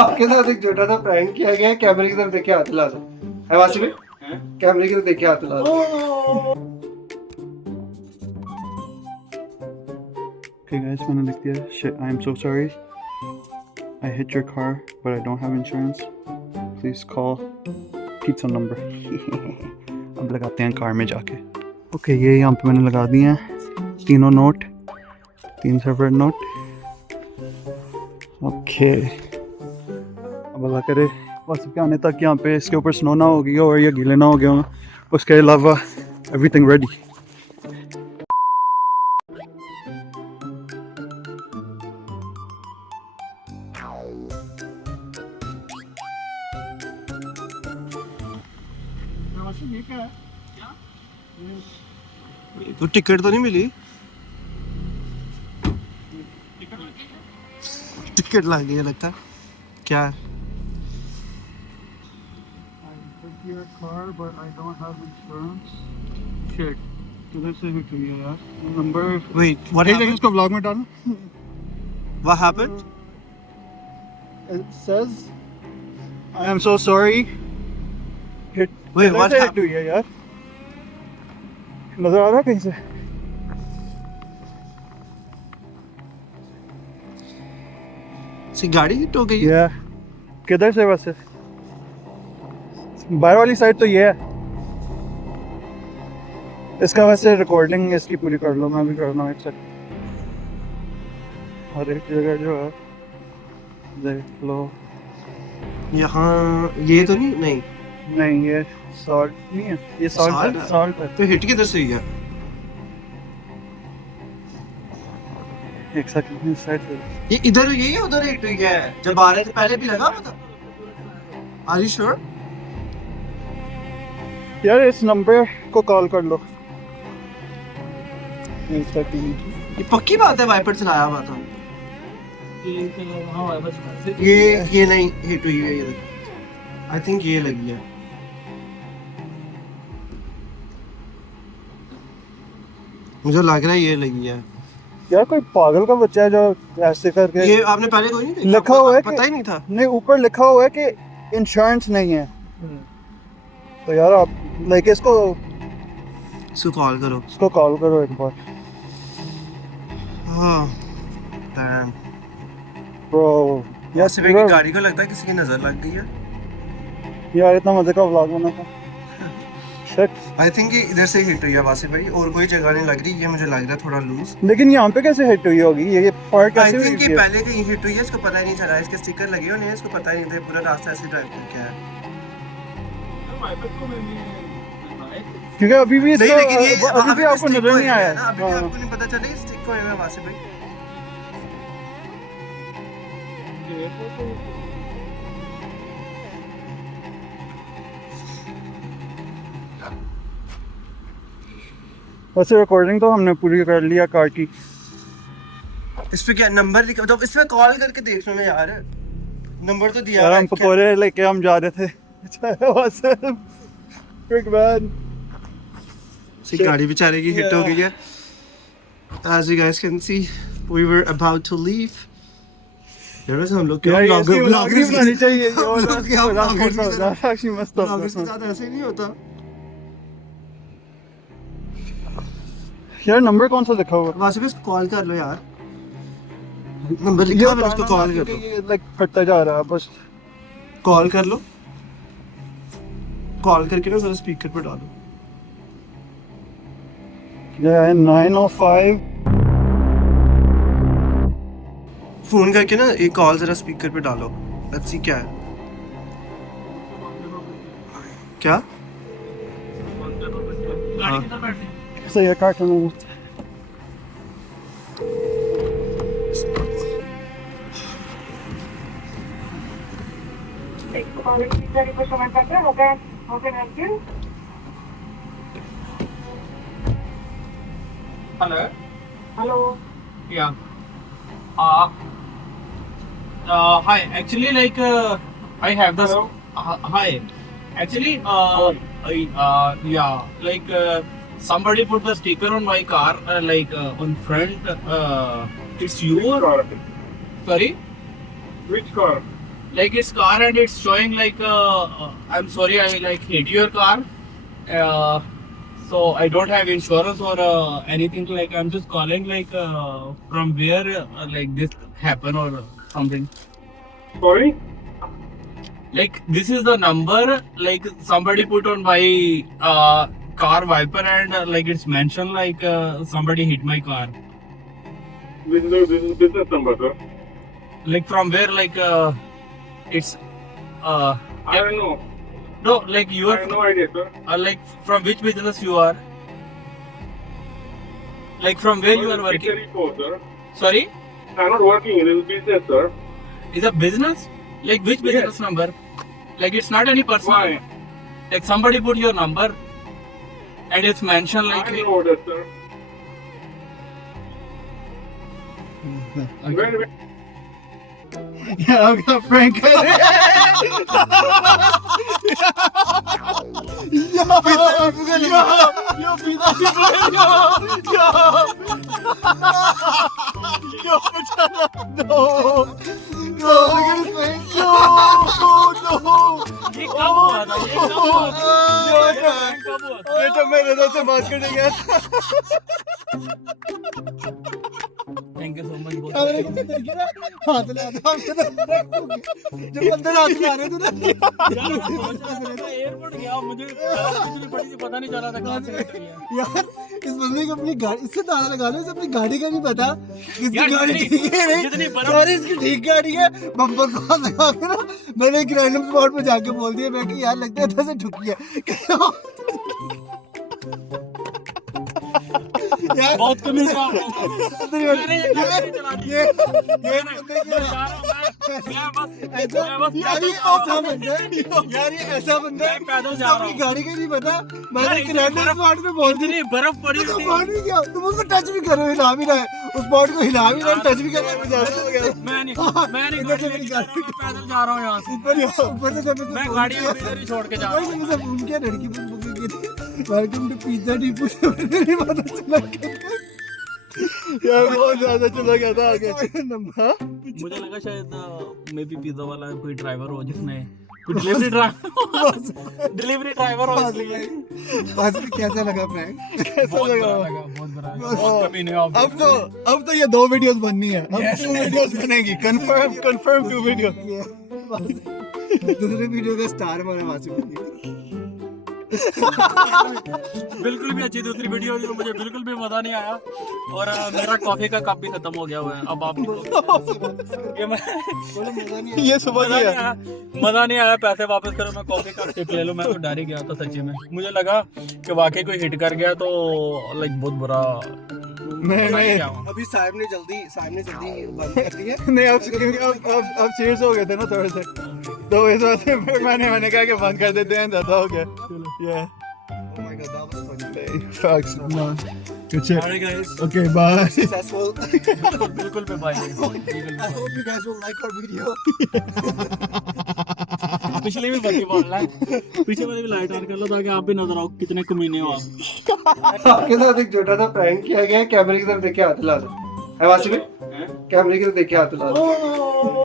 आपके साथ एक छोटा सा प्रैंक किया गया है, कैमरे की तरफ देख के हाथ हिला दो। है वासी भाई, कैमरे की तरफ देख के हाथ हिला दो। Okay guys, मैंने लिख दिया shit, I am so sorry. I hit your car, but I don't have insurance. Please call pizza number. अब लगाते हैं कार में जाके. Okay, ये यहाँ पे मैंने लगा दिए हैं तीनों नोट, 3 सेपरेट नोट. Okay. अब अल्लाह करे बस के आने तक यहाँ पे इसके ऊपर स्नो ना हो गई हो और ये गीले ना हो गए हो. उसके अलावा everything ready. तो टिकट तो नहीं मिली? टिकट लग गई है लगता है. क्या है? Your car, but I don't have insurance. Shit. किधर से हिट हुई है यार? नंबर. Wait, what happened? इसको ब्लॉग में डालना. What happened? It says, I am so sorry. Hit. Wait, what किधर से हिट happened? हुई है यार? नजर आ रहा है कहीं से? सी गाड़ी हिट हो गई है? Yeah. किधर से वैसे? बाहर वाली साइड तो ये है. इसका वैसे रिकॉर्डिंग इसकी पूरी कर लो, मैं भी कर लूँ एक सेकंड. हर एक जगह जो है देख लो. यहाँ ये तो नहीं. नहीं ये सॉल्ट नहीं है, ये Salt सॉल्ट है? है. सॉल्ट है. तो हिट किधर से हुई है? एक सेकंड इस साइड से. ये इधर हुई है या उधर हिट हुई है? जब आ रहे थे पहले भी लगा हुआ था? Are you sure? यार इस नंबर को कॉल कर लो. एक सेकंड. ये पक्की बात है वाइपर चलाया हुआ था. ये नहीं हिट हुई है ये. आई थिंक ये लगी है. मुझे लग रहा है ये लगी है. यार कोई पागल का बच्चा है जो ऐसे करके. ये आपने पहले कोई नहीं देखा? लिखा हुआ है पता ही नहीं था. नहीं, ऊपर लिखा हुआ है कि इंश्योरेंस नहीं है. तो यार आप लाइक इसको कॉल करो. कॉल करो एक बार. हाँ. Damn. ब्रो यार सिर्फ की गाड़ी को लगता है किसी की नजर लग गई है. यार इतना मजे का व्लॉग बना था. शिट. आई थिंक ये इधर से हिट हुई है वासी भाई, और कोई जगह नहीं लग रही. ये मुझे लग रहा है थोड़ा लूज. लेकिन यहाँ पे कैसे हिट हुई होगी? ये पार्ट आई कैसे थिंक ये हुई है? पहले कहीं हिट हुई है, इसको पता ही नहीं चला. इसके स्टिकर लगे हुए नहीं है, इसको पता ही नहीं था. पूरा रास्ता ऐसे ड्राइव करके आया. क्योंकि अभी भी नहीं, लेकिन ये अभी भी आपको नजर नहीं आया ना. अभी भी हाँ. आपको नहीं पता चला ये स्टिक को है वासी भाई. वैसे रिकॉर्डिंग तो हमने पूरी कर लिया कार की. इस पे क्या नंबर लिखा? तो इस पे कॉल करके देख लो ना यार. नंबर तो दिया यार है. हम पकोड़े लेके हम जा रहे थे. Quick man. सी गाड़ी बेचारे की हिट हो गई है. As you guys can see, we were about to leave. यार वैसे हम लोग क्या ब्लॉगर्स बनानी चाहिए. ब्लॉगर्स एक्चुअली मस्त के साथ ऐसे नहीं होता. यार नंबर कौन सा लिखा हुआ? वैसे भी इसको कॉल कर लो यार. नंबर लिखा है, उसको कॉल कर लो. ये लाइक फटता जा रहा है बस. कॉल कर लो. कॉल करके ना जरा स्पीकर पे डालो. ये है 905. फोन करके ना एक कॉल जरा स्पीकर पे डालो. लेट्स सी क्या है. क्या? सही है काट लो. Hello. Yeah. Hi. Actually, like I have this. Hi. Actually, yeah, like somebody put the sticker on my car, like on front. It's your. Sorry. Which car? like its car and it's showing like I'm sorry, I like hit your car. So I don't have insurance or anything. Like I'm just calling like from where like this happened or something. Sorry? Like this is the number like somebody put on my car wiper and like it's mentioned like somebody hit my car. This is business number, sir. Like from where like it's I don't know. no like you I are have no idea, sir. like from which business you are? Like from where you are working? Report, sir. Sorry, I'm not working in this business, sir. is a business? Like which business number? Like it's not any personal. Why? Like somebody put your number and it's mentioned like I know that, sir. When Yeah, I've got Frank. ये कब हुआ था? ये कब हुआ था? कब हुआ था? ये तो मेरे दोस्त से बात करने गया था। Thank you so much. कैमरे के अंदर गिरा, हाथ लगा था जब अंदर हाथ लगा रहे थे ना एयरपोर्ट गया मुझे कितनी बड़ी सी पता नहीं चला था कहाँ से निकली है। यार इस बंदे को अपनी गाड़ी इससे ताला लगा लो, इसे अपनी गाड़ी का नहीं पता इसकी यार, गाड़ी जितनी- ठीक है नहीं जितनी बर्फ- सॉरी इसकी ठीक गाड़ी है बम्पर को हाथ लगा के ना मैंने एक रैंडम स्पॉट पे जाके बोल दिया मैं कि यार लगता है इधर से ठुकी है यार बहुत कमी का यार ये ऐसा बंदा है यार ये ऐसा बंदा है मैं पैदल जा इसको रहा अपनी हूँ। गाड़ी का नहीं पता मैंने यार, एक इतनी रैंडम बर्फ- स्पॉट पे बोल दिया इतनी बर्फ पड़ी तो थी। मान भी क्या तुम उसको टच भी करो हिला भी रहा है उस स्पॉट को हिला भी रहा है टच भी कर रहा है मैं नहीं इधर से गाड़ी मेरी लेके जा रहा हूँ, मैं पैदल जा रहा हूँ यहाँ से। ऊपर से जब मैं गाड़ी अभी इधर ही छोड़ के जा रहा हूँ। मुझे फोन किया लड़की बुकिंग की थी वेलकम टू पिज्जा डिपो से मुझे नहीं पता चला यार बहुत ज्यादा चला गया था आगे नंबर मुझे लगा शायद मे बी पिज्जा वाला कोई ड्राइवर हो जिसने डिलीवरी ड्राइवर हो इसलिए बस में कैसा लगा प्रैंक कैसा बहुत लगा बुरा लगा, बहुत बुरा लगा। बहुत कमीने हो आप। अब तो ये 2 वीडियोस बननी है अब 2 वीडियोस बनेगी कंफर्म 2 वीडियो दूसरे वीडियो का स्टार हमारा वासिफ बिल्कुल भी अच्छी दूसरी वीडियो जो मुझे बिल्कुल भी मजा नहीं आया और मेरा कॉफी का कप भी खत्म हो गया हुआ है। अब आप ये मैं ये सुबह मजा नहीं आया, पैसे वापस करो, मैं कॉफी का टिप ले लो। मैं तो डर ही गया था सच्ची में, मुझे लगा कि वाकई कोई हिट कर गया तो लाइक बहुत बुरा। नहीं अभी साहब ने जल्दी बंद कर दी है। नहीं अब सीरियस हो गए थे ना थोड़े से तो इस वजह से फिर मैंने कहा कि बंद कर देते हैं ज़्यादा हो गया या Oh my god, that was funny. facts no good shit Alright guys, okay bye successful. बिल्कुल भी भाई I hope you guys will like our video. पिछली भी बत्ती बोल रहा है, पीछे वाली भी लाइट ऑन कर लो ताकि आप भी नजर आओ कितने कमीने हो आप। आपके साथ एक छोटा सा प्रैंक किया गया है, कैमरे की तरफ देख के हाथ हिला दो। है वासी में कैमरे की तरफ देख के हाथ हिला दो।